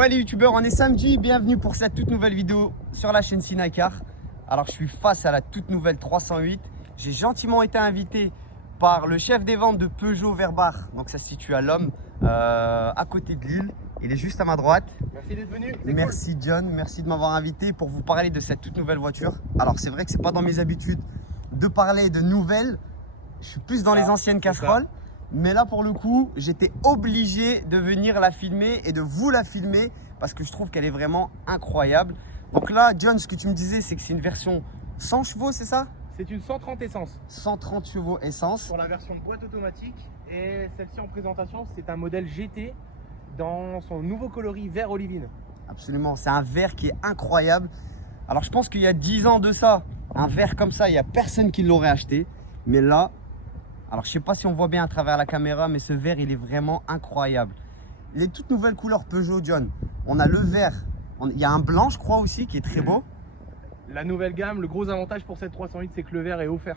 Ouais les youtubeurs, on est samedi, bienvenue pour cette toute nouvelle vidéo sur la chaîne Cinecar. Alors je suis face à la toute nouvelle 308. J'ai gentiment été invité par le chef des ventes de Peugeot Verbach. Donc ça se situe à l'Homme, à côté de Lille. Il est juste à ma droite. Merci d'être venu. Merci cool. John, merci de m'avoir invité pour vous parler de cette toute nouvelle voiture. Alors c'est vrai que c'est pas dans mes habitudes de parler de nouvelles. Je suis plus dans les anciennes casseroles. Mais là, pour le coup, j'étais obligé de venir la filmer et de vous la filmer parce que je trouve qu'elle est vraiment incroyable. Donc là, John, ce que tu me disais, c'est que c'est une version 100 chevaux, c'est ça? C'est une 130 essence. 130 chevaux essence. Sur la version de boîte automatique. Et celle-ci en présentation, c'est un modèle GT dans son nouveau coloris vert olivine. Absolument, c'est un vert qui est incroyable. Alors, je pense qu'il y a 10 ans de ça, un vert comme ça, il n'y a personne qui l'aurait acheté. Mais là, alors je sais pas si on voit bien à travers la caméra, mais ce vert il est vraiment incroyable. Les toutes nouvelles couleurs Peugeot, John, on a le vert, il y a un blanc je crois aussi qui est très beau. La nouvelle gamme, le gros avantage pour cette 308, c'est que le vert est offert.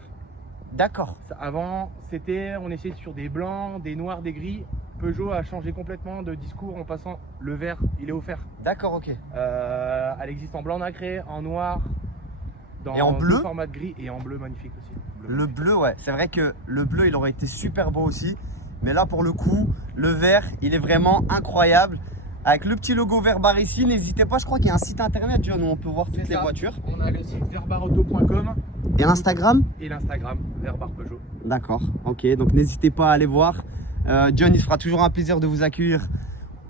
D'accord. Avant, on essayait sur des blancs, des noirs, des gris. Peugeot a changé complètement de discours en passant le vert, il est offert. D'accord, ok. Elle existe en blanc nacré, en noir, dans et en bleu, format de gris et en bleu magnifique aussi. Le bleu, ouais, c'est vrai que le bleu il aurait été super beau aussi, mais là pour le coup, le vert il est vraiment incroyable. Avec le petit logo Verbach ici, n'hésitez pas, je crois qu'il y a un site internet John, où on peut voir toutes les voitures. On a le site verbachauto.com. Et l'Instagram? Et l'Instagram, Verbach Peugeot. D'accord, ok, donc n'hésitez pas à aller voir. John, il fera toujours un plaisir de vous accueillir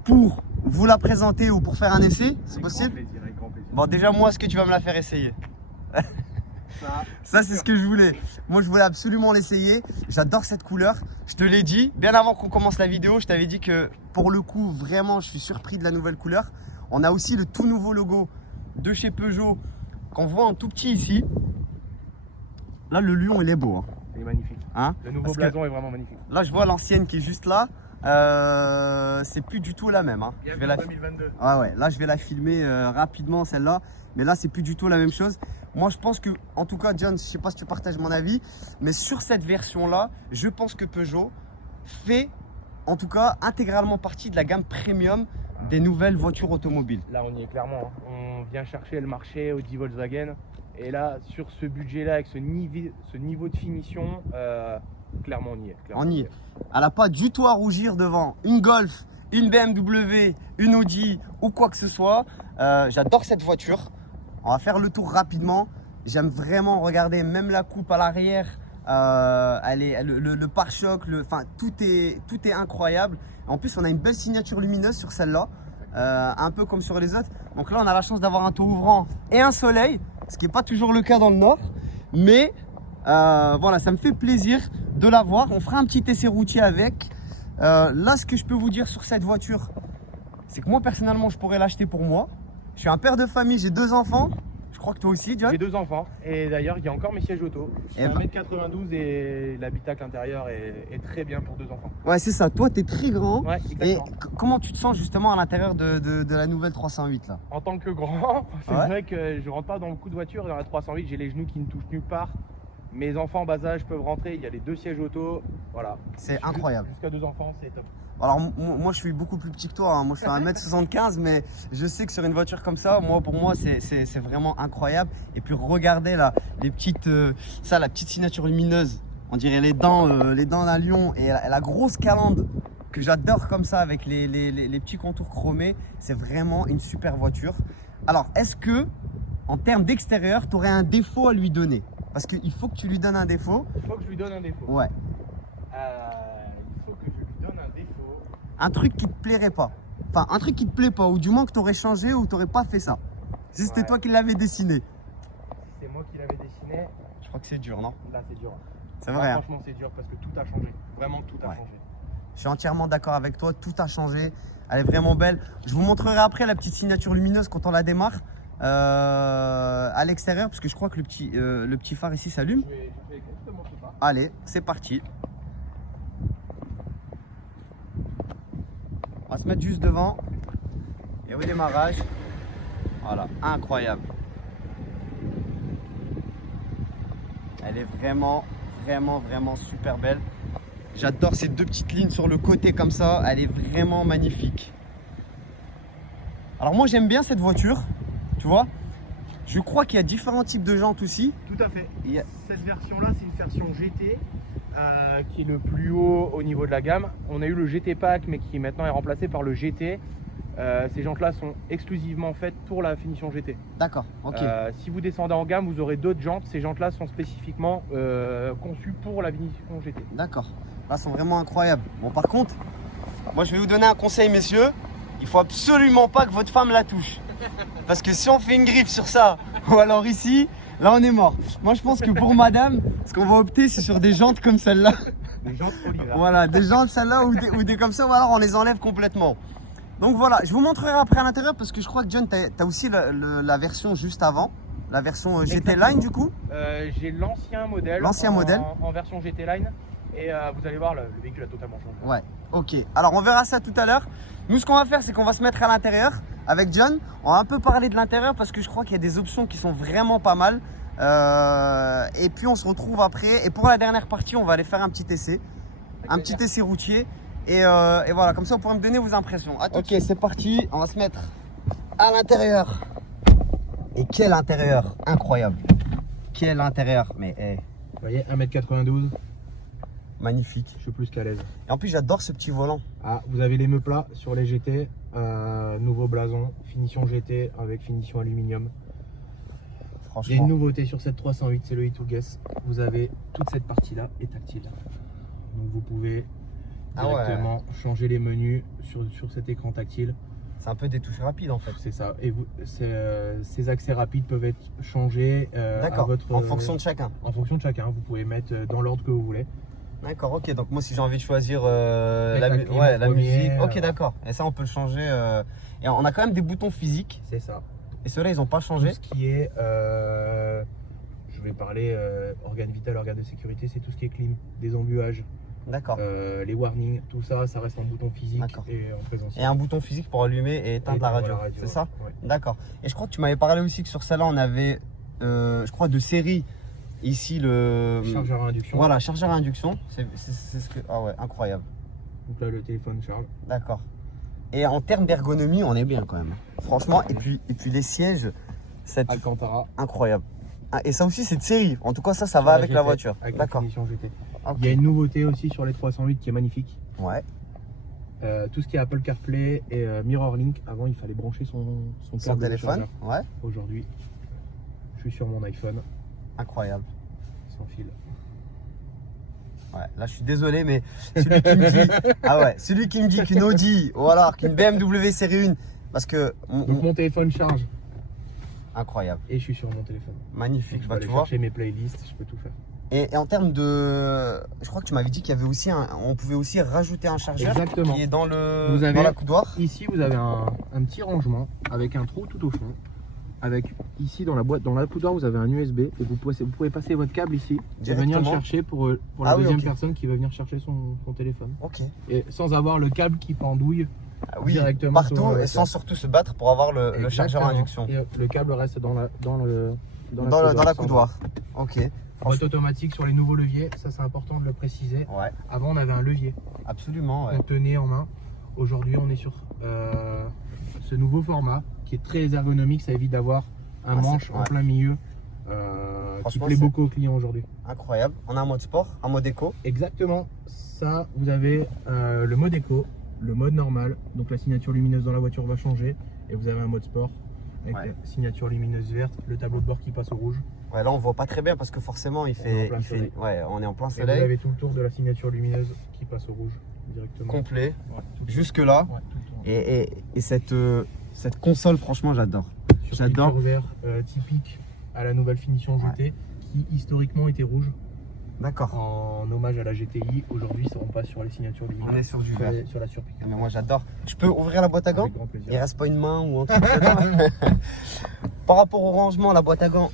pour vous la présenter ou pour faire un essai, c'est possible? Avec grand plaisir. Bon, déjà moi, est-ce que tu vas me la faire essayer? Ça c'est ce que je voulais. Moi je voulais absolument l'essayer. J'adore cette couleur. Je te l'ai dit, bien avant qu'on commence la vidéo, je t'avais dit que pour le coup, vraiment, je suis surpris de la nouvelle couleur. On a aussi le tout nouveau logo de chez Peugeot qu'on voit en tout petit ici. Là, le lion, il est beau. Hein. Il est magnifique. Hein? Le nouveau blason est vraiment magnifique. Là, je vois l'ancienne qui est juste là. C'est plus du tout la même. Hein. Je vais 2022. Ah ouais, là, je vais la filmer rapidement, celle-là. Mais là, c'est plus du tout la même chose. Moi, je pense que, en tout cas, John, je ne sais pas si tu partages mon avis, mais sur cette version-là, je pense que Peugeot fait, en tout cas, intégralement partie de la gamme premium des nouvelles voitures automobiles. Là, on y est clairement. Hein. On vient chercher le marché Audi Volkswagen. Et là, sur ce budget-là, avec ce niveau de finition, clairement, on y est. On y est. Elle n'a pas du tout à rougir devant une Golf, une BMW, une Audi ou quoi que ce soit. J'adore cette voiture. On va faire le tour rapidement. J'aime vraiment regarder même la coupe à l'arrière. Le pare-choc, tout est incroyable. En plus, on a une belle signature lumineuse sur celle-là, un peu comme sur les autres. Donc là, on a la chance d'avoir un toit ouvrant et un soleil, ce qui n'est pas toujours le cas dans le nord. Mais voilà, ça me fait plaisir de la voir. On fera un petit essai routier avec. Là, ce que je peux vous dire sur cette voiture, c'est que moi, personnellement, je pourrais l'acheter pour moi. Je suis un père de famille, j'ai 2 enfants. Je crois que toi aussi, John. J'ai 2 enfants. Et d'ailleurs, il y a encore mes sièges auto. Je fais 1m92 et l'habitacle intérieur est très bien pour 2 enfants. Ouais, c'est ça. Toi, tu es très grand. Ouais, exactement. Et comment tu te sens justement à l'intérieur de la nouvelle 308 là? En tant que grand, c'est vrai que je rentre pas dans beaucoup de voitures. Dans la 308, j'ai les genoux qui ne touchent nulle part. Mes enfants en bas âge peuvent rentrer. Il y a les 2 sièges auto. Voilà. C'est incroyable. Jusqu'à 2 enfants, c'est top. Alors moi je suis beaucoup plus petit que toi, hein. Moi je fais 1m75, mais je sais que sur une voiture comme ça, pour moi c'est vraiment incroyable. Et puis regardez là, la petite signature lumineuse, on dirait les dents d'un lion, et la grosse calandre que j'adore comme ça avec les petits contours chromés. C'est vraiment une super voiture. Alors est-ce que en termes d'extérieur, tu aurais un défaut à lui donner? Parce qu'il faut que tu lui donnes un défaut. Il faut que je lui donne un défaut. Ouais. Il faut que je lui donne un défaut. Un truc qui te plairait pas. Enfin, un truc qui te plaît pas, ou du moins que tu aurais changé ou tu n'aurais pas fait ça. Si c'était toi qui l'avais dessiné. C'est moi qui l'avais dessiné. Je crois que c'est dur, non? Là, c'est dur. C'est vrai. Hein. Franchement, c'est dur parce que tout a changé. Vraiment, tout a changé. Je suis entièrement d'accord avec toi. Tout a changé. Elle est vraiment belle. Je vous montrerai après la petite signature lumineuse quand on la démarre à l'extérieur, parce que je crois que le petit phare ici s'allume. Je vais exactement tout ça. Allez, c'est parti. On va se mettre juste devant et au démarrage, voilà, incroyable. Elle est vraiment super belle. J'adore ces 2 petites lignes sur le côté comme ça, elle est vraiment magnifique. Alors moi j'aime bien cette voiture, tu vois. Je crois qu'il y a différents types de jantes aussi. Tout à fait. Il y a- Cette version-là, c'est une version GT qui est le plus haut au niveau de la gamme. On a eu le GT Pack, mais qui maintenant est remplacé par le GT. Ces jantes-là sont exclusivement faites pour la finition GT. D'accord, ok. Si vous descendez en gamme, vous aurez d'autres jantes. Ces jantes-là sont spécifiquement conçues pour la finition GT. D'accord. Là, sont vraiment incroyables. Bon, par contre, moi, je vais vous donner un conseil, messieurs. Il faut absolument pas que votre femme la touche. Parce que si on fait une griffe sur ça, ou alors ici, là, on est mort. Moi, je pense que pour madame, ce qu'on va opter, c'est sur des jantes comme celle-là. Des jantes Oliver. Voilà, des jantes celle-là ou des comme ça, ou alors on les enlève complètement. Donc voilà, je vous montrerai après à l'intérieur parce que je crois que John, tu as aussi la version juste avant. La version GT Exactement. Line du coup. J'ai l'ancien modèle. L'ancien modèle. En version GT Line. Et vous allez voir, le véhicule a totalement changé. Ouais, ok. Alors on verra ça tout à l'heure. Nous, ce qu'on va faire, c'est qu'on va se mettre à l'intérieur avec John. On va un peu parler de l'intérieur parce que je crois qu'il y a des options qui sont vraiment pas mal. Et puis on se retrouve après. Et pour la dernière partie, on va aller faire un petit essai. Un petit essai routier. Et voilà, comme ça, vous pourrez me donner vos impressions. Ok, c'est parti. On va se mettre à l'intérieur. Et quel intérieur incroyable. Quel intérieur. Mais hey, Vous voyez, 1m92, magnifique. je suis plus qu'à l'aise. Et en plus, j'adore ce petit volant. Ah, vous avez les plats sur les GT, nouveau blason, finition GT avec finition aluminium. Il y a Franchement. une nouveauté sur cette 308, c'est le E2GUESS. Vous avez toute cette partie-là est tactile. Donc vous pouvez Ah ouais. directement changer les menus sur cet écran tactile. C'est un peu des touches rapides en fait. C'est ça. Et ces accès rapides peuvent être changés à D'accord, votre, en fonction de chacun. en fonction de chacun. Vous pouvez mettre dans l'ordre que vous voulez. D'accord, ok. Donc moi, si j'ai envie de choisir Mettre la clim en la musique, premier, ok, d'accord. Et ça, on peut le changer. Et on a quand même des boutons physiques. C'est ça. Et ceux-là, ils n'ont pas Tout changé. ce qui est, je vais parler organe vital, organe de sécurité, c'est tout ce qui est clim, des embuages, D'accord. les warnings, tout ça, ça reste en bouton physique D'accord. et en présentiel. Et un bouton physique pour allumer et éteindre la radio. C'est ça? Ouais. D'accord. Et je crois que tu m'avais parlé aussi que sur celle-là, on avait, je crois, de série. Ici, le. Chargeur à induction. Voilà, chargeur à induction. C'est ce que. Ah ouais, incroyable. Donc là, le téléphone charge. D'accord. Et en termes d'ergonomie, on est bien quand même. Franchement, et puis les sièges, c'est Alcantara. incroyable. Ah, et ça aussi, c'est de série. En tout cas, ça sur va la avec la GT, voiture. Avec la D'accord. finition GT. Ok. Il y a une nouveauté aussi sur les 308 qui est magnifique. Ouais. Tout ce qui est Apple CarPlay et MirrorLink. Avant, il fallait brancher son Son câble de téléphone. chargeur. Ouais. Aujourd'hui, je suis sur mon iPhone Incroyable. sans fil. Ouais. Là, je suis désolé, mais celui qui me dit, ah ouais, celui qui me dit qu'une Audi ou alors qu'une BMW série 1, parce que Donc mon téléphone charge incroyable, et je suis sur mon téléphone. magnifique. Je peux Bah, aller tu vois. chercher mes playlists, je peux tout faire. Et en termes de, je crois que tu m'avais dit qu'il y avait aussi on pouvait aussi rajouter un chargeur Exactement. qui est dans le, Vous avez- dans la coudoir. Ici, vous avez un petit rangement avec un trou tout au fond. Avec ici dans la boîte, dans la coudoir, vous avez un USB et vous pouvez passer votre câble ici et venir le Directement. chercher pour la Ah oui, deuxième ok. personne qui va venir chercher son téléphone. Ok. Et sans avoir le câble qui pendouille Ah oui, directement sur partout la et sans surtout se battre pour avoir le chargeur à induction. Et le câble reste dans la Dans la sans coudoir. Ok. bras. Boîte automatique sur les nouveaux leviers, ça c'est important de le préciser. Ouais, Avant on avait un levier absolument. Ouais. qu'on tenait en main. Aujourd'hui on est sur ce nouveau format qui est très ergonomique, ça évite d'avoir un Ah, manche c'est- en ouais. plein milieu qui Franchement, plaît c'est- beaucoup aux clients aujourd'hui. Incroyable. On a un mode sport, un mode éco. Exactement, ça vous avez le mode éco, le mode normal, donc la signature lumineuse dans la voiture va changer et vous avez un mode sport avec Ouais. la signature lumineuse verte, le tableau de bord qui passe au rouge. Ouais, là on voit pas très bien parce que forcément il fait, plein soleil. ouais, on est en plein Et vous soleil, avez tout le tour de la signature lumineuse qui passe au rouge directement. complet, Ouais, tout le jusque là. tour. Ouais, tout le tour. Et cette console, franchement, j'adore. Sur J'adore. peinture vert typique à la nouvelle finition GT qui historiquement était rouge D'accord. en hommage à la GTI. Aujourd'hui, on passe sur les signatures lumineuses. On est sur du vert. Sur la surpiqûre. Mais moi j'adore. Je peux ouvrir la boîte à gants? Avec grand plaisir. Il reste pas une main ou un truc dedans. Par rapport au rangement, la boîte à gants,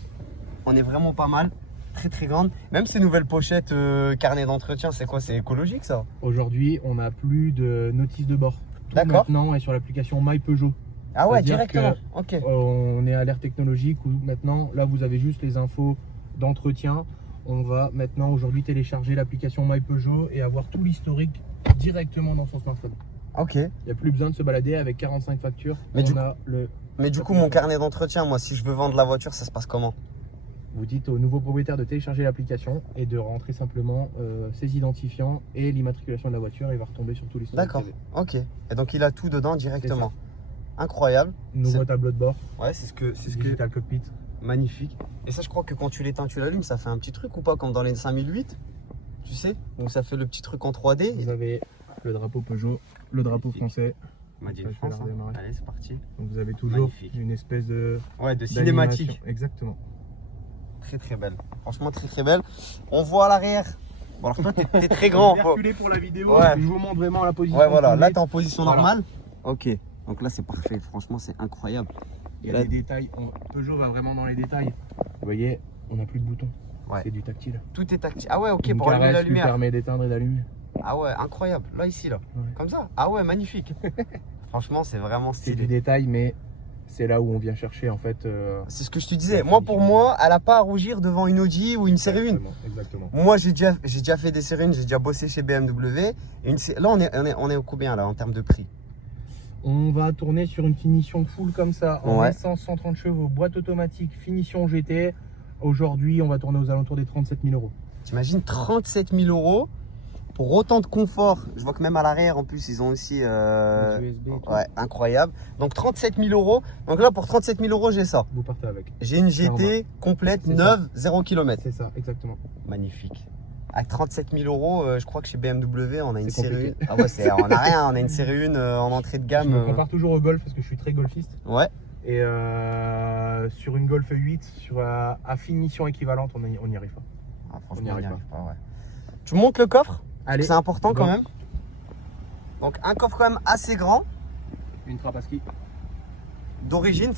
on est vraiment pas mal. Très très grande. Même ces nouvelles pochettes carnet d'entretien, c'est quoi? C'est écologique ça? Aujourd'hui, on n'a plus de notice de bord. Tout D'accord. maintenant est sur l'application My Peugeot. Ah ouais, C'est-à-dire directement. Ok. On est à l'ère technologique où maintenant, là, vous avez juste les infos d'entretien. On va maintenant aujourd'hui télécharger l'application My Peugeot et avoir tout l'historique directement dans son smartphone. Ok. Il n'y a plus besoin de se balader avec 45 factures. Mais du coup, mon carnet d'entretien, moi, si je veux vendre la voiture, ça se passe comment? Vous dites au nouveau propriétaire de télécharger l'application et de rentrer simplement ses identifiants et l'immatriculation de la voiture. Il va retomber sur tous les stocks. D'accord, ok. Et donc il a tout dedans directement. Incroyable. Nouveau tableau de bord. Ouais, c'est ce que. Digital cockpit. Magnifique. Et ça, je crois que quand tu l'éteins, tu l'allumes, ça fait un petit truc ou pas, comme dans les 5008? Tu sais? Donc ça fait le petit truc en 3D. Vous avez le drapeau Peugeot, le drapeau français. Made in Ça, je vais France, la redémarrer. Allez, c'est parti. Donc vous avez toujours Magnifique. une espèce de Cinématique. d'animation. Exactement. Très très belle. Franchement, très très belle. On voit à l'arrière. Bon, alors toi, t'es très grand. Je vais reculer pour la vidéo. Ouais. Je vous montre vraiment la position. Ouais, voilà. Là, qu'on t'es en position Voilà. normale. Ok. Donc là, c'est parfait. Franchement, c'est incroyable. Il y a Là- des détails. Peugeot va vraiment dans les détails. Vous voyez, on n'a plus de boutons. Ouais. C'est du tactile. Tout est tactile. Ah ouais, ok, Une pour allumer la caresse lui lumière. permet d'éteindre et d'allumer. Ah ouais, incroyable. Là, ici, là. Ouais. Comme ça. Ah ouais, magnifique. Franchement, c'est vraiment C'est du stylé. détail, mais c'est là où on vient chercher en fait. C'est ce que je te disais. la Moi, pour finition. moi, elle a pas à rougir devant une Audi ou une série 1. Exactement. Moi, j'ai déjà fait des séries 1, j'ai déjà bossé chez BMW. Et là, on est au combien là en termes de prix? On va tourner sur une finition full comme ça, en Ouais. essence 130 chevaux, boîte automatique, finition GT. Aujourd'hui, on va tourner aux alentours des 37 000 euros. T'imagines 37 000 euros pour autant de confort. Je vois que même à l'arrière, en plus, ils ont aussi. Les USB et tout. Ouais, incroyable. Donc 37 000 euros. Donc là, pour 37 000 euros, j'ai ça. Vous partez avec. J'ai une GT complète, C'est neuve, 0 km. C'est ça, exactement. Magnifique. Avec 37 000 euros, je crois que chez BMW, on a une C'est série 1. compliqué. Ah ouais, on a rien, on a une série 1 en entrée de Je gamme. me compare toujours au Golf parce que je suis très golfiste. Ouais, Et sur une Golf 8, à finition équivalente, on n'y arrive pas. ah, franchement, On n'y arrive pas. Ouais. Tu montes le coffre? Allez, C'est important quand go. même. Donc un coffre quand même assez grand, Une trappe à ski. d'origine,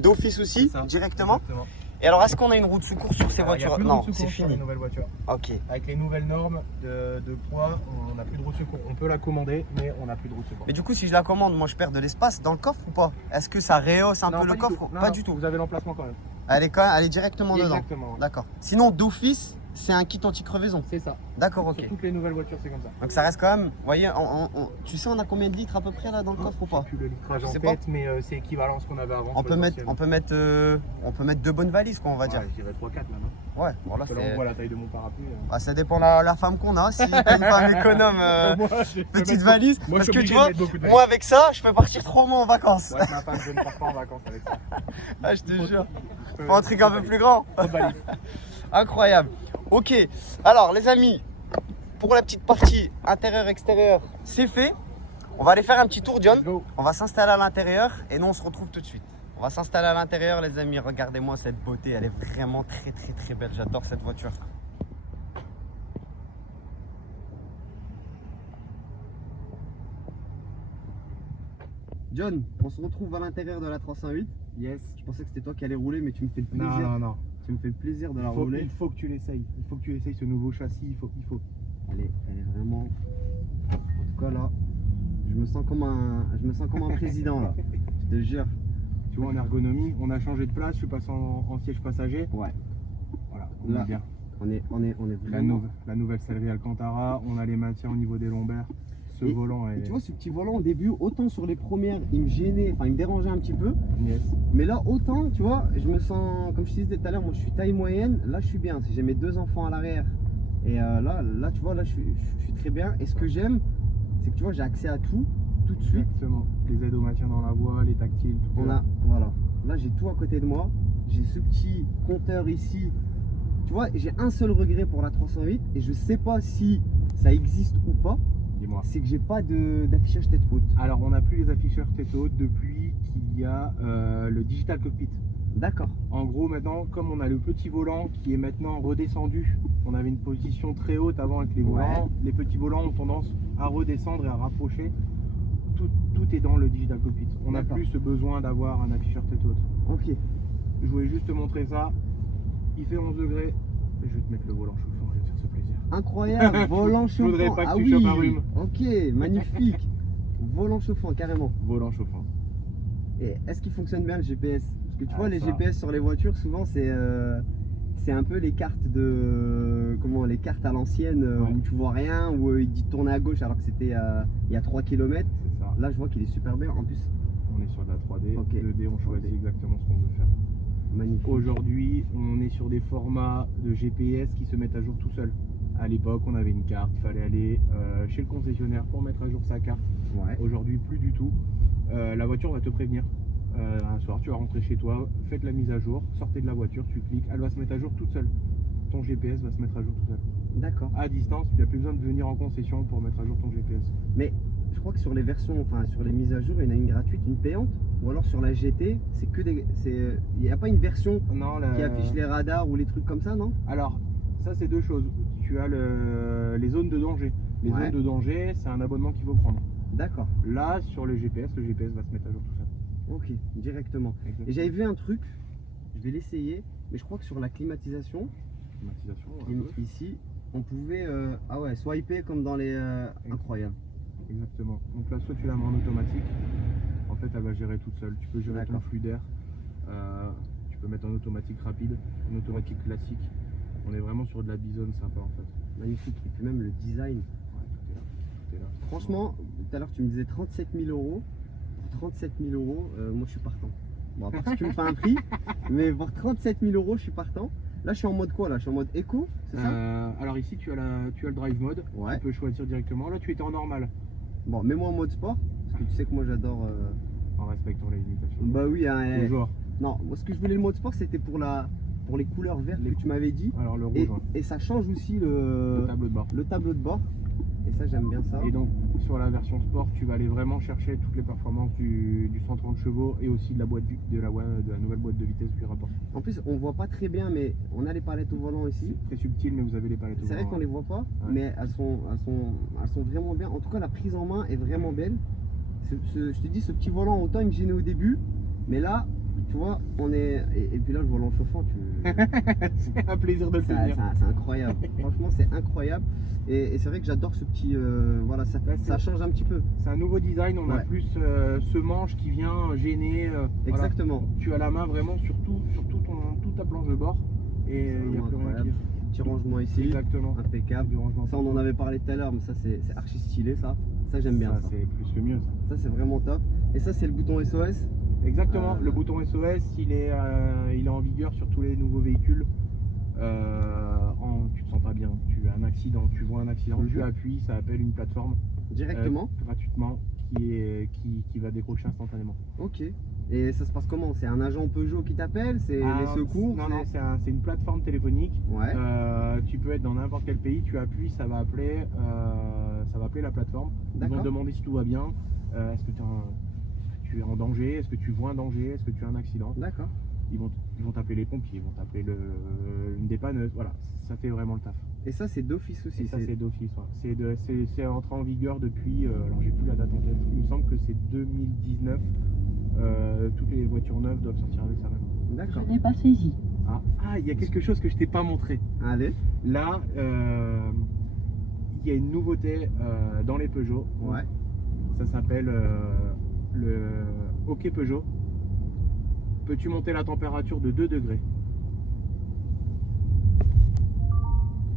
d'office aussi, C'est ça, directement. exactement. Et alors, est-ce qu'on a une roue de secours sur ces Alors, il y a voitures? plus de roue Non, de secours c'est sur les fini. nouvelles voitures. Ok. Avec les nouvelles normes de poids, on n'a plus de roue de secours. On peut la commander, mais on n'a plus de roue de secours. Mais du coup, si je la commande, moi je perds de l'espace dans le coffre ou pas? Est-ce que ça rehausse un Non, peu pas le du coffre? tout. Non, Pas non, du tout. Vous avez l'emplacement quand même. Elle est directement dedans. Exactement. Ouais. D'accord. Sinon, d'office, c'est un kit anti-crevaison. C'est ça. D'accord, ok. Sur toutes les nouvelles voitures, c'est comme ça. Donc ça reste quand même, vous voyez, tu sais on a combien de litres à peu près là dans le coffre ou pas? Plus le litrage Je en sais tête, mais c'est équivalent à ce qu'on avait avant. on sur peut, les mettre, anciennes. on peut mettre deux bonnes valises quoi on va dire. Ouais, je dirais 3-4 maintenant. Ouais, bon là Parce que là, on c'est... voit la taille de mon parapluie. Ah, ça dépend de la femme qu'on a, si t'as une femme économe, Moi, je peux petite mettre- valise, Moi, parce je suis que tu obligé de vois, mettre beaucoup de moi valises. avec ça, je peux partir 3 mois en vacances. Ouais, ma femme, je ne pars pas en vacances avec ça. Ah, je te jure, Faut faut un truc un peu plus grand. Trop de valises. Incroyable. Ok, alors les amis, pour la petite partie intérieur-extérieur, c'est fait. On va aller faire un petit tour, John. Let's go. On va s'installer à l'intérieur et nous on se retrouve tout de suite. On va s'installer à l'intérieur, les amis. Regardez-moi cette beauté, elle est vraiment très très très belle. J'adore cette voiture. John, on se retrouve à l'intérieur de la 308. Yes. Je pensais que c'était toi qui allais rouler, mais tu me fais le Non, plaisir. non, non. Tu me fais le plaisir de la Il rouler. faut que tu l'essayes. Il faut que tu essayes ce nouveau châssis. Il faut. Elle est vraiment. En tout cas là, je me sens comme un président là. Je te jure. Tu vois, en ergonomie, on a changé de place. Je suis passé en siège passager. Ouais. Voilà, on Là, est bien. On est vraiment. La nouvelle sellerie Alcantara. On a les maintiens au niveau des lombaires. Ce Et- volant Et est. tu vois, ce petit volant au début, autant sur les premières, il me gênait, enfin il me dérangeait un petit peu. Yes. Mais là, autant, tu vois, je me sens, comme je te disais tout à l'heure, moi je suis taille moyenne. Là, je suis bien. Si j'ai mes deux enfants à l'arrière. Et là, tu vois, là, je suis très bien. Et ce que j'aime, c'est que tu vois, j'ai accès à tout de suite. Exactement. Les aides au maintien dans la voie, les tactiles, tout On est là. a, voilà. Là, j'ai tout à côté de moi. J'ai ce petit compteur ici. Tu vois, j'ai un seul regret pour la 308 et je sais pas si ça existe ou pas. Dis-moi. C'est que j'ai pas d'affichage tête haute. Alors, on n'a plus les afficheurs tête haute depuis qu'il y a le digital cockpit. D'accord. En gros, maintenant, comme on a le petit volant qui est maintenant redescendu, on avait une position très haute avant avec les volants. Ouais. Les petits volants ont tendance à redescendre et à rapprocher. Tout est dans le digital cockpit. On n'a D'accord. plus ce besoin d'avoir un afficheur tête haute. Ok. Je voulais juste te montrer ça. Il fait 11 degrés. Je vais te mettre le volant chauffant, je vais te faire ce plaisir. Incroyable. Volant chauffant. voudrais pas que Ah tu oui. chopes un rhume. Ok, magnifique. Volant chauffant, carrément. Volant chauffant. Et est-ce qu'il fonctionne bien le GPS? Parce que tu Ah, vois, les ça. GPS sur les voitures, souvent c'est un peu les cartes les cartes à l'ancienne Ouais. où tu vois rien, où il dit de tourner à gauche alors que c'était il y a 3 km. C'est Là, je vois qu'il est super bien. En plus, On est sur de la 3D. Ok. 2D, on choisit 3D. exactement ce qu'on veut faire. magnifique. Aujourd'hui, on est sur des formats de GPS qui se mettent à jour tout seuls. À l'époque, on avait une carte, il fallait aller chez le concessionnaire pour mettre à jour sa carte. Ouais. Aujourd'hui, plus du tout. La voiture va te prévenir. Un soir, tu vas rentrer chez toi, faites la mise à jour, sortez de la voiture, tu cliques, elle va se mettre à jour toute seule. Ton GPS va se mettre à jour tout seul. D'accord. À distance, il n'y a plus besoin de venir en concession pour mettre à jour ton GPS. Mais je crois que sur les versions, enfin sur les mises à jour, il y en a une gratuite, une payante. Ou alors sur la GT, c'est que des. Il n'y a pas une version Non, qui affiche les radars ou les trucs comme ça, non? Alors, ça c'est deux choses. Tu as les zones de danger. Les Ouais. zones de danger, c'est un abonnement qu'il faut prendre. D'accord. Là, sur le GPS va se mettre à jour tout seul. Ok, directement. Exactement. Et j'avais vu un truc, je vais l'essayer, mais je crois que sur la climatisation, Climatisation, un peu. ici, on pouvait ah ouais, swiper comme dans les. Incroyable. Exactement. Donc là, soit tu la mets en automatique, en fait, elle va gérer toute seule. Tu peux gérer ton D'accord. flux d'air. Tu peux mettre en automatique rapide, en automatique classique. On est vraiment sur de la bisonne sympa en fait. Magnifique. Et puis même le design. Ouais, tout est là. Tout est là. Franchement, tout à l'heure tu me disais 37 000 euros. Pour 37 000 euros, moi je suis partant. Bon, à part si tu me fais un prix, mais pour 37 000 euros, je suis partant. Là, je suis en mode quoi là? Je suis en mode éco, c'est ça? Alors ici, tu as le drive mode. Ouais. Tu peux choisir directement. Là, tu étais en normal, Bon, mets-moi en mode sport, parce que tu sais que moi j'adore. en respectant les limitations. Bah oui, hein, Toujours. non, moi ce que je voulais le mode sport, c'était pour les couleurs vertes que tu m'avais dit. Alors le Et, rouge, hein. et ça change aussi Le tableau de bord. le tableau de bord. Et ça, j'aime bien ça. Et donc sur la version sport, tu vas aller vraiment chercher toutes les performances du 130 chevaux et aussi de la nouvelle boîte de vitesse du rapport. En plus, on voit pas très bien, mais on a les palettes au volant ici. C'est très subtil, mais vous avez les palettes au C'est vrai volant, qu'on les voit pas, Ouais. mais elles sont vraiment bien. En tout cas, la prise en main est vraiment belle. Je te dis, ce petit volant, autant il me gênait au début, mais là, tu vois, on est. Et puis là, le volant chauffant, C'est un plaisir de le tenir. c'est incroyable. Franchement, c'est incroyable. Et c'est vrai que j'adore ce petit. Voilà, ça, Là, ça change un petit peu. C'est un nouveau design, on a Ouais. plus ce manche qui vient gêner. Voilà. Exactement. Tu as la main vraiment sur toute ta planche de bord et il n'y a plus rien à Incroyable. dire. Petit rangement ici. Exactement. Impeccable. Du rangement. Ça, on en avait parlé tout à l'heure, mais ça, c'est archi stylé, ça. Ça, j'aime bien ça. C'est plus que mieux. Ça. Ça, c'est vraiment top. Et ça, c'est le bouton SOS. Exactement. Euh, Le bouton SOS, il est en vigueur sur tous les nouveaux véhicules. Tu te sens pas bien, tu as un accident, tu vois un accident, Mhm. tu appuies, ça appelle une plateforme Directement. gratuitement qui va décrocher instantanément. Ok. Et ça se passe comment? C'est un agent Peugeot qui t'appelle? C'est les secours? Non, non, c'est une plateforme téléphonique. Ouais. Tu peux être dans n'importe quel pays, tu appuies, ça va appeler la plateforme. Ils vont D'accord. te demander si tout va bien, est-ce que tu es en danger, est-ce que tu vois un danger, est-ce que tu as un accident. D'accord. Ils vont t'appeler les pompiers, ils vont t'appeler une dépanneuse, voilà, ça fait vraiment le taf. Et ça, c'est d'office aussi. Et ça c'est d'office, ouais. C'est entré en vigueur depuis, alors j'ai plus la date en tête, il me semble que c'est 2019, toutes les voitures neuves doivent sortir avec ça maintenant. D'accord. Je n'ai pas saisi. Ah, il y a quelque chose que je t'ai pas montré. Allez. Là, il y a une nouveauté dans les Peugeot. Ouais. Ça s'appelle le OK Peugeot. Peux-tu monter la température de 2 degrés?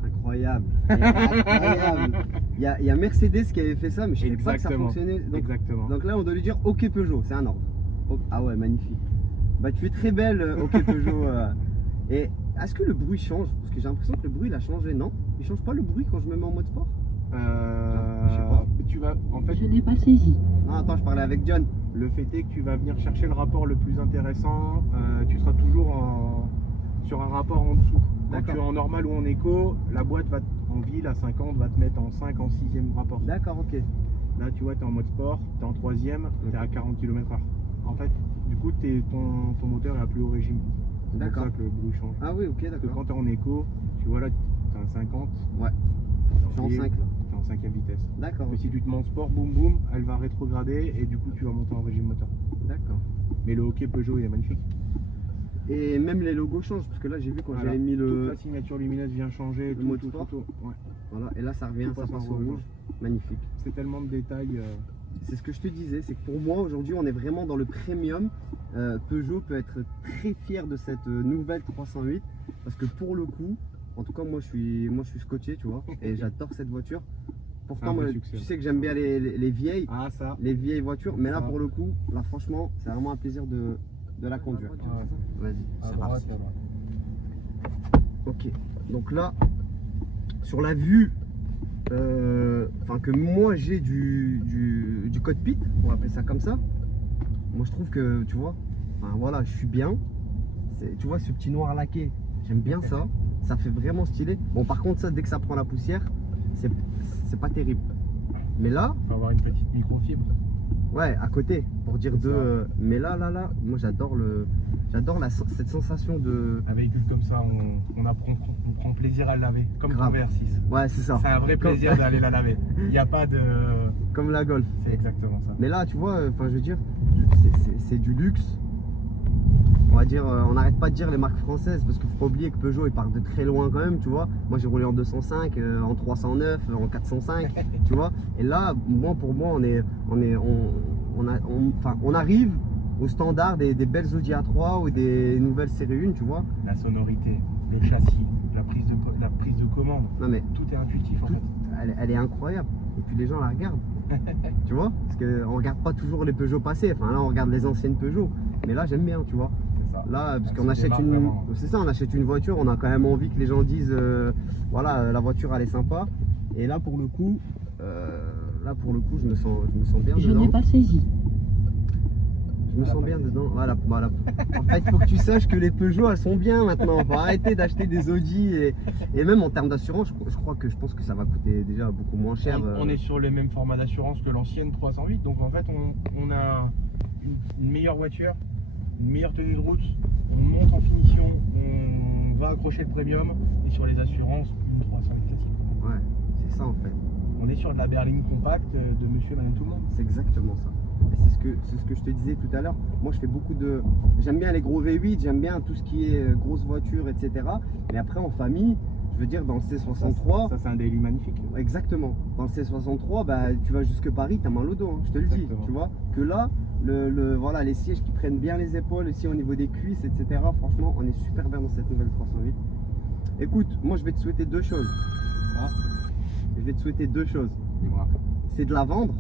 Incroyable. Incroyable. Il y a Mercedes qui avait fait ça, mais je savais pas que ça Exactement. fonctionnait. Exactement. Donc là, on doit lui dire OK Peugeot, c'est un ordre. Ah ouais, magnifique. Bah, tu es très belle, OK Peugeot. Et est-ce que le bruit change? Parce que j'ai l'impression que le bruit il a changé, non? Il change pas le bruit quand je me mets en mode sport? Je sais pas. Tu vas, en fait, Je n'ai pas saisi. Non, attends, je parlais avec John. le fait est que tu vas venir chercher le rapport le plus intéressant. Tu seras toujours sur un rapport en dessous. Quand D'accord. tu es en normal ou en éco, la boîte en ville à 50 va te mettre en 5, en 6e rapport. D'accord, ok. Là, tu vois, tu es en mode sport, tu es en 3e, tu es à 40 km/h. En fait, du coup, ton moteur est à plus haut régime. C'est pour D'accord. ça que le bruit change. Ah oui, ok, Parce que d'accord. quand tu es en éco, tu vois là, tu es un 50. Ouais. Je suis en 5 là. Tu es en 5e vitesse. D'accord, Mais ok. si tu te mets en sport, boum boum, elle va rétrograder et du coup, tu vas monter en régime moteur. D'accord. Mais le hockey Peugeot, il est magnifique. Et même les logos changent, parce que là j'ai vu quand Voilà. j'avais mis Toute le. la signature lumineuse vient changer, le mode sport. Ouais. Voilà, et là ça revient, Tout ça passe passe en au rouge. rouge. Magnifique. C'est tellement de détails. C'est ce que je te disais, c'est que pour moi aujourd'hui on est vraiment dans le premium. Peugeot peut être très fier de cette nouvelle 308 parce que pour le coup, en tout cas moi je suis scotché, tu vois, et j'adore cette voiture. Pourtant, Un peu moi, de succès. tu sais que j'aime bien les vieilles, Ah, ça. les vieilles voitures. Mais là, Ça. pour le coup, là, franchement, c'est vraiment un plaisir de la conduire. Ouais. Vas-y, À c'est droite, parti. à droite. Ok, donc là, sur la vue que moi j'ai du cockpit, on va appeler ça comme ça, moi je trouve que, tu vois, voilà, je suis bien. Tu vois ce petit noir laqué, j'aime bien ça, ça fait vraiment stylé. Bon, par contre, ça, dès que ça prend la poussière, c'est pas terrible. Mais là, Faut avoir une petite microfibre. ouais, à côté, pour dire C'est deux. Mais là, moi j'adore cette sensation de. Un véhicule comme ça, on prend plaisir à le laver, comme ton Grave. VR6. Ouais, c'est ça. C'est un vrai plaisir d'aller la laver. Il n'y a pas de. Comme la Golf. C'est exactement ça. Mais là, tu vois, enfin, je veux dire, c'est du luxe. On va dire, on n'arrête pas de dire les marques françaises parce qu'il faut pas oublier que Peugeot, ils partent de très loin quand même, tu vois. Moi, j'ai roulé en 205, en 309, en 405, tu vois. Et là, pour moi, on arrive au standard des belles Audi A3 ou des nouvelles série 1, tu vois. La sonorité, le châssis, la prise de commande, Non mais tout est intuitif en fait. elle est incroyable. Et puis les gens la regardent. Tu vois, parce qu'on regarde pas toujours les Peugeot passés. Enfin là, on regarde les anciennes Peugeot. Mais là, j'aime bien, tu vois. C'est ça. Là, parce Ça qu'on achète démarre vraiment. c'est ça, on achète une voiture, on a quand même envie que les gens disent, voilà, la voiture elle est sympa. Et là pour le coup, je me sens bien Je dedans. n'ai pas saisi. Je me sens bien dedans. Voilà. En fait, il faut que tu saches que les Peugeot elles sont bien maintenant. On va arrêter d'acheter des Audi et même en termes d'assurance, je pense que ça va coûter déjà beaucoup moins cher. On est sur les mêmes formats d'assurance que l'ancienne 308, donc en fait on a une meilleure voiture, une meilleure tenue de route, on monte en finition, on va accrocher le premium, et sur les assurances, une 308 classique. Ouais, c'est ça en fait. On est sur de la berline compacte de monsieur, madame, tout le monde. C'est exactement ça. Et c'est ce que je te disais tout à l'heure. Moi, je fais j'aime bien les gros V8, j'aime bien tout ce qui est grosse voiture, etc. Mais après, en famille, je veux dire, dans le C63. Ça c'est un daily magnifique. Exactement. Dans le C63, bah, tu vas jusque Paris, t'as mal au dos, hein, je te le dis. Exactement. Tu vois que là, voilà, les sièges qui prennent bien les épaules, aussi au niveau des cuisses, etc. Franchement, on est super bien dans cette nouvelle 308. Écoute, moi, je vais te souhaiter deux choses. Ah, Je vais te souhaiter deux choses. dis-moi. C'est de la vendre,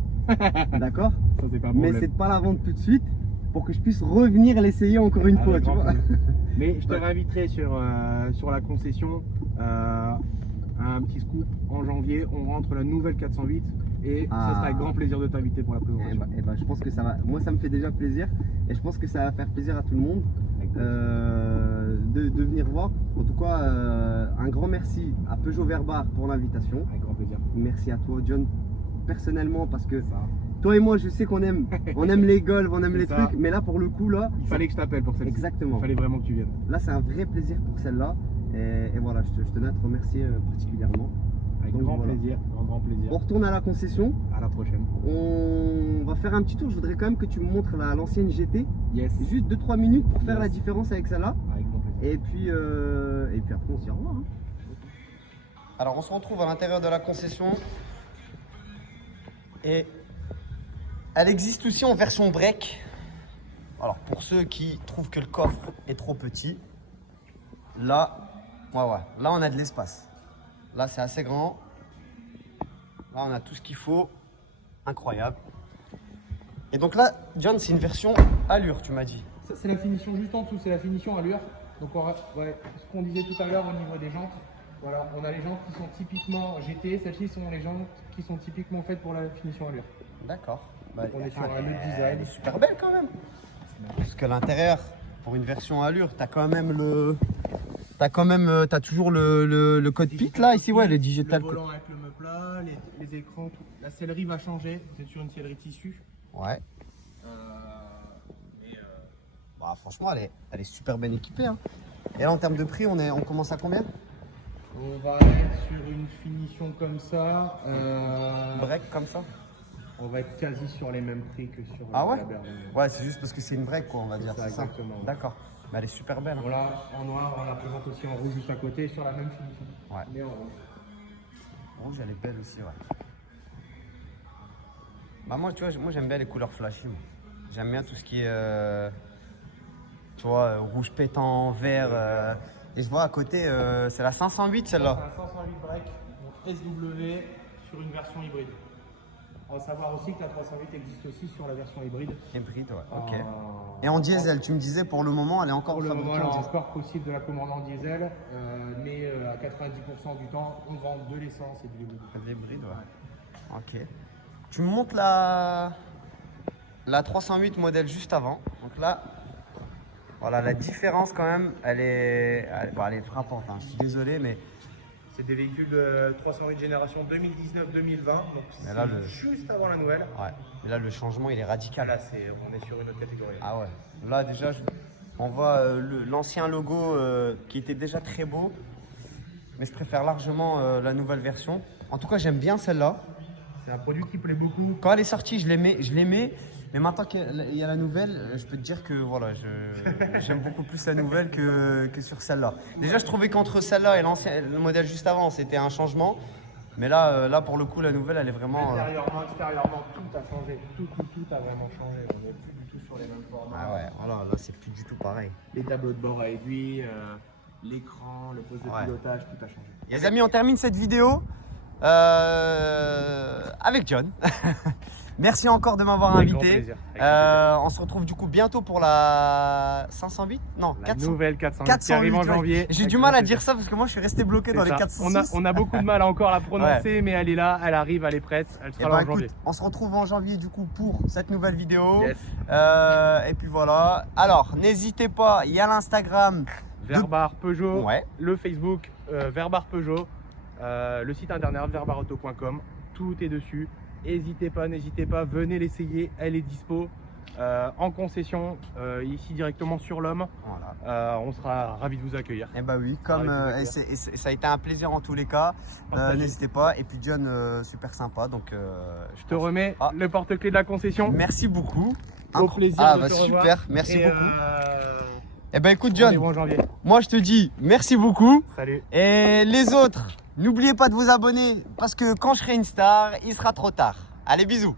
d'accord? Ça c'est pas un Mais problème. c'est de pas la vendre tout de suite pour que je puisse revenir l'essayer encore une fois, Avec tu grand vois. plaisir. Mais je te Ouais. réinviterai sur la concession. Un petit scoop en janvier, on rentre la nouvelle 408 et Ah. ça sera avec grand plaisir de t'inviter pour la présentation. Je pense que ça va. Moi, ça me fait déjà plaisir et je pense que ça va faire plaisir à tout le monde de venir voir. En tout cas, un grand merci à Peugeot Verbar pour l'invitation. Avec grand plaisir. Merci à toi, John, personnellement, parce que Ça. toi et moi, je sais qu'on aime les Golf, on aime C'est les ça. trucs, mais là, pour le coup, là, Il fallait que je t'appelle pour celle-ci. exactement. Il fallait vraiment que tu viennes. Là, c'est un vrai plaisir pour celle-là. Et voilà, je tenais à te remercier particulièrement. Avec Donc, grand voilà. plaisir, grand plaisir. On retourne à la concession. À la prochaine. On va faire un petit tour. Je voudrais quand même que tu me montres l'ancienne GT. Yes. Juste 2-3 minutes pour faire Yes. la différence avec celle-là. Avec grand plaisir. Et puis après, on se dit au revoir. Hein. Alors, on se retrouve à l'intérieur de la concession. Et elle existe aussi en version break. Alors, pour ceux qui trouvent que le coffre est trop petit, là, là, on a de l'espace. Là, c'est assez grand. Là, on a tout ce qu'il faut. Incroyable. Et donc là, John, c'est une version allure, tu m'as dit. Ça, c'est la finition juste en dessous, c'est la finition allure. Donc, ce qu'on disait tout à l'heure au niveau des jantes. Voilà, on a les jantes qui sont typiquement GT. Celles-ci sont les jantes qui sont typiquement faites pour la finition allure. D'accord. On est sur un look design. Elle est super belle quand même. Parce que l'intérieur, pour une version allure, t'as quand même t'as toujours le cockpit là, ici, ouais, le digital. Le volant avec le meuble plat, les écrans, tout. La sellerie va changer. Vous êtes sur une sellerie tissu. Ouais. Bah, franchement, elle est super bien équipée. Hein. Et là, en termes de prix, on commence à combien? On va être sur une finition comme ça. Break comme ça? On va être quasi sur les mêmes prix que sur Ah ouais? la berline. Ouais, c'est juste parce que c'est une break, quoi, on va dire. ça, C'est ça. exactement. D'accord. Mais elle est super belle. Hein. Voilà, en noir, on la présente aussi en rouge juste à côté sur la même finition. Ouais. Mais en rouge. Rouge, elle est belle aussi, ouais. Bah moi, tu vois, moi j'aime bien les couleurs flashy. Moi. J'aime bien tout ce qui est, tu vois, rouge pétant, vert. Et je vois à côté, c'est la 508 celle-là. C'est un 508 break, donc SW sur une version hybride. On va savoir aussi que la 308 existe aussi sur la version hybride. Hybride, ouais. Ok. Et en diesel, tu me disais pour le moment, elle est encore Pour le fabriquée moment, elle en est diesel. encore possible de la commander en diesel, mais à 90% du temps, on vend de l'essence et de l'hybride. L'hybride, ouais. Ok. Tu me montres la 308 modèle juste avant. Donc là, voilà, la différence quand même, elle est frappante. Hein. Je suis désolé, mais C'est des véhicules de 308 génération 2019-2020, donc Mais là, c'est juste avant la nouvelle. ouais. Mais là, le changement, il est radical. Là, on est sur une autre catégorie. Ah ouais. Là, déjà, on voit l'ancien logo qui était déjà très beau. Mais je préfère largement la nouvelle version. En tout cas, j'aime bien celle-là. C'est un produit qui plaît beaucoup. Quand elle est sortie, je l'aimais. Mais maintenant qu'il y a la nouvelle, je peux te dire que voilà, j'aime beaucoup plus la nouvelle que sur celle-là. Déjà, je trouvais qu'entre celle-là et le modèle juste avant, c'était un changement. Mais là, pour le coup, la nouvelle, elle est vraiment. Intérieurement, extérieurement, tout a changé. Tout a vraiment changé. On n'est plus du tout sur les mêmes formats. Ah ouais, voilà, là, c'est plus du tout pareil. Les tableaux de bord à aiguille, l'écran, le poste de Ouais. pilotage, tout a changé. Les amis, on termine cette vidéo avec John. Merci encore de m'avoir Avec grand invité. plaisir, avec grand plaisir. On se retrouve du coup bientôt pour la 508. Non, La 400. nouvelle 408 qui 408, arrive en ouais. janvier. J'ai Avec du grand mal à plaisir. dire ça parce que moi je suis resté bloqué dans C'est les ça. 406. On a beaucoup de mal à encore la prononcer, mais elle est là, elle arrive, elle est prête, elle Et sera là en janvier. on se retrouve en janvier du coup pour cette nouvelle vidéo. Yes. Et puis voilà. Alors, n'hésitez pas, il y a l'Instagram. Verbar Peugeot, Ouais. le Facebook Verbar Peugeot, le site internet verbarauto.com, tout est dessus. N'hésitez pas, venez l'essayer, elle est dispo en concession ici directement sur l'Homme. Voilà. On sera ravis de vous accueillir. Et bah oui, comme Arrêtez de et ça a été un plaisir en tous les cas. Partagez. N'hésitez pas. Et puis John, super sympa. Donc Je te remets Ah. le porte-clés de la concession. merci beaucoup. Au plaisir Ah de bah te revoir. super, merci Et, beaucoup. Et bah écoute John, rendez-vous en janvier. moi je te dis merci beaucoup. Salut. Et les autres, n'oubliez pas de vous abonner parce que quand je serai une star, il sera trop tard. Allez, bisous.